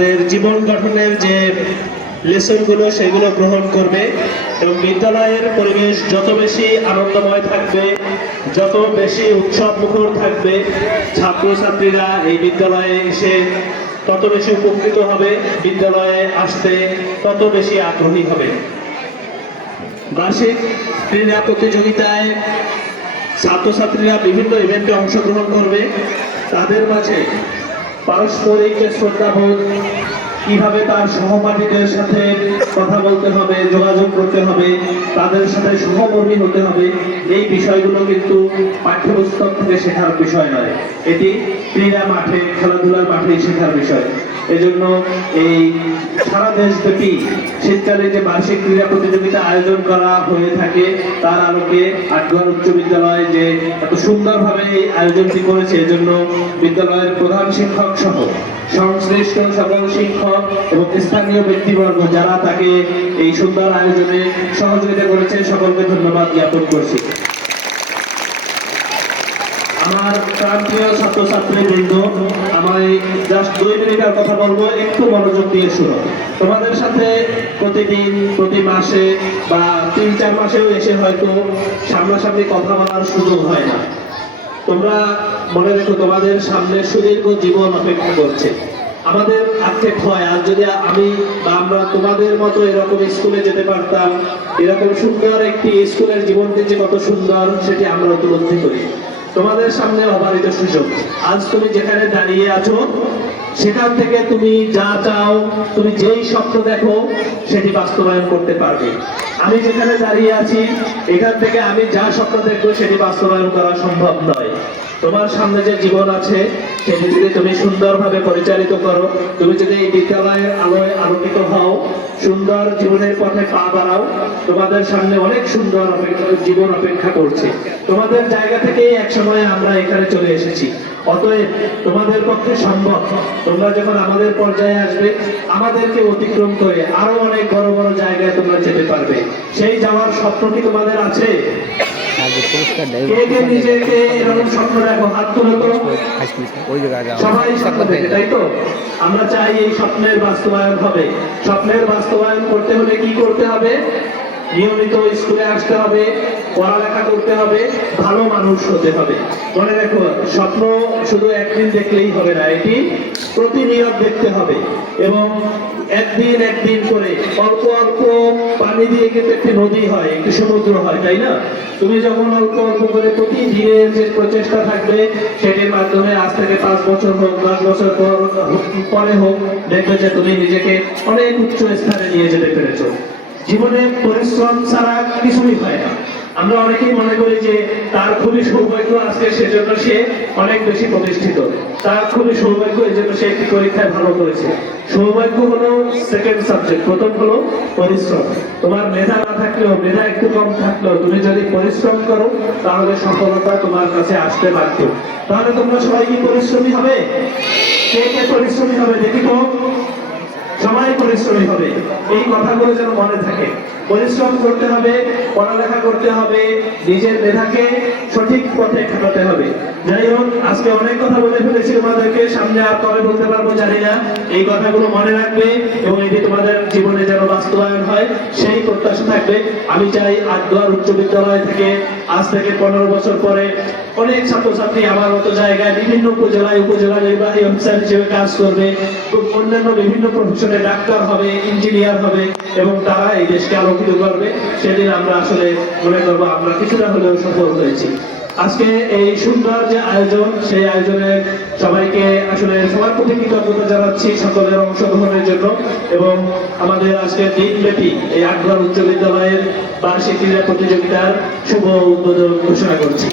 তাদের জীবন গঠনের যে লেসনগুলো সেগুলো গ্রহণ করবে এবং বিদ্যালয়ের পরিবেশ যত বেশি আনন্দময় থাকবে, যত বেশি উৎসব মুখর থাকবে, ছাত্রছাত্রীরা এই বিদ্যালয়ে এসে তত বেশি উপকৃত হবে, বিদ্যালয়ে আসতে তত বেশি আগ্রহী হবে। বার্ষিক ক্রীড়া প্রতিযোগিতায় ছাত্রছাত্রীরা বিভিন্ন ইভেন্টে অংশগ্রহণ করবে। তাদের মাঝে পারস্পরিক শ্রদ্ধাবোধ, কীভাবে তার সহপাঠীদের সাথে কথা বলতে হবে, যোগাযোগ করতে হবে, তাদের সাথে সহকর্মী হতে হবে, এই বিষয়গুলো কিন্তু পাঠ্যপুস্তক থেকে শেখার বিষয় নয়। এটি ক্রীড়া মাঠে, খেলাধুলার মাঠে শেখার বিষয়। এজন্য এই সারা দেশব্যাপী শীতকালে যে বার্ষিক ক্রীড়া প্রতিযোগিতা আয়োজন করা হয়ে থাকে, তার আলোকে আটঘর উচ্চ বিদ্যালয় যে এত সুন্দরভাবে এই আয়োজনটি করেছে, এজন্য বিদ্যালয়ের প্রধান শিক্ষক সহ সংশ্লিষ্ট সকল শিক্ষক এবং স্থানীয় ব্যক্তিবর্গ যারা তাকে এই সুন্দর আয়োজনে সহযোগিতা করেছে, সকলকে ধন্যবাদ জ্ঞাপন করছি। আমার প্রান্তীয় ছাত্রছাত্রী বৃন্দ আমায় জাস্ট দুই মিনিটের কথা বলব, একটু মনোযোগ দিয়ে শুনো তোমাদের সাথে প্রতিদিন, প্রতি মাসে বা তিন চার মাসেও এসে হয়তো সামনাসামনি কথা বলার সুযোগ হয় না। তোমরা মনে রেখো, তোমাদের সামনে সুদীর্ঘ জীবন অপেক্ষা করছে। আমাদের আক্ষেপ হয়, আর যদি আমি বা আমরা তোমাদের মতো এরকম স্কুলে যেতে পারতাম, এরকম সুন্দর একটি স্কুলের জীবনটি যে কত সুন্দর, সেটি আমরা উপলব্ধি করি। তোমাদের সামনে অবারিত সুযোগ। আজ তুমি যেখানে দাঁড়িয়ে আছো, সেখান থেকে তুমি যা চাও, তুমি যেই স্বপ্ন দেখো, সেটি বাস্তবায়ন করতে পারবে। আমি যেখানে দাঁড়িয়ে আছি, এখান থেকে আমি যা স্বপ্ন দেখব, সেটি বাস্তবায়ন করা সম্ভব নয়। তোমার সামনে যে জীবন আছে, সেটি যদি তুমি সুন্দরভাবে পরিচালিত করো, তুমি যদি এই বিদ্যালয়ের আলোয় আলোকিত হও, সুন্দর জীবনের পথে পা বাড়াও, তোমাদের সামনে অনেক সুন্দর জীবন অপেক্ষা করছে। তোমাদের জায়গা থেকেই এক সময় আমরা এখানে চলে এসেছি। অতএব তোমাদের পক্ষে সম্ভব, তোমরা যখন আমাদের পর্যায়ে আসবে, আমাদেরকে অতিক্রম করে আরও অনেক বড় বড় জায়গায় তোমরা যেতে পারবে। সেই যাওয়ার স্বপ্ন কি তোমাদের আছে? আগে পুরস্কার দেয়। কে কে নিজেকে এরকম স্বপ্ন দেখো হাত তো? ওই জায়গায় সবাই স্বপ্ন দেখে তাই তো? আমরা চাই এই স্বপ্নের বাস্তবায়ন হবে। স্বপ্নের বাস্তবায়ন করতে হলে কি করতে হবে? নিয়মিত স্কুলে আসতে হবে, পড়ালেখা করতে হবে, ভালো মানুষ হতে হবে। মনে রেখো, স্বপ্ন শুধু একদিন দেখলেই হবে না, এটি প্রতিনিয়ত দেখতে হবে। এবং একদিন একদিন করে অল্প অল্প পানি দিয়ে কিন্তু একটি নদী হয়, একটি সমুদ্র হয়, তাই না? তুমি যখন অল্প অল্প করে প্রতিদিনের যে প্রচেষ্টা থাকবে, সেটির মাধ্যমে আজ থেকে পাঁচ বছর হোক, দশ বছর পর পরে হোক, দেখবে যে তুমি নিজেকে অনেক উচ্চ স্থানে নিয়ে যেতে পেরেছ। জীবনে পরিশ্রম ছাড়া কিছুই হয় না। আমরা অনেকেই মনে করি যে তার খুবই সৌভাগ্য আছে সেজন্য সে অনেক বেশি প্রতিষ্ঠিত। তার খুবই সৌভাগ্য এই জন্য সে একটি পরীক্ষায় ভালো করেছে সৌভাগ্য হলো সেকেন্ড সাবজেক্ট প্রথম হলো পরিশ্রম। তোমার মেধা না থাকলেও, মেধা একটু কম থাকলেও তুমি যদি পরিশ্রম করো, তাহলে সফলতা তোমার কাছে আসতে বাধ্য। তাহলে তোমরা সবাই কি পরিশ্রমী হবে? কে কে পরিশ্রমী হবে দেখি তো? সবাই পরিশ্রমী হবে। এই কথাগুলো যেন মনে থাকে। পরিশ্রম করতে হবে, পড়ালেখা করতে হবে, নিজের মেধাকে সঠিক পথে খাটাতে হবে। যাই হোক, আজকে অনেক কথা বলে ফেলেছি তোমাদেরকে, সামনে আর কবে বলতে পারব জানি না। এই কথাগুলো মনে রাখবে এবং এটি তোমাদের জীবনে যেন বাস্তবায়ন হয়, সেই প্রত্যাশা থাকবে। আমি চাই আটদুয়ার উচ্চ বিদ্যালয় থেকে, আজ থেকে পনেরো বছর পরে অনেক ছাত্রছাত্রী আমার মতো জায়গায় বিভিন্ন উপজেলায় উপজেলা নির্বাহী অফিসার হিসেবে কাজ করবে। অন্যান্য বিভিন্ন প্রফেশনে ডাক্তার হবে ইঞ্জিনিয়ার হবে এবং তারা এই দেশকে আলোকিত করবে, সেদিন আমরা আসলে মনে করব আমরা কিছুটা হলেও সফল হয়েছি। আজকে এই সুন্দর যে আয়োজন, সেই আয়োজনে সবাইকে আসলে সবার প্রতি কৃতজ্ঞতা জানাচ্ছি সকলের অংশগ্রহণের জন্য এবং আমাদের আজকে দিনব্যাপী এই আটঘর উচ্চ বিদ্যালয়ের বার্ষিক ক্রীড়া প্রতিযোগিতার শুভ উদ্বোধন ঘোষণা করছি।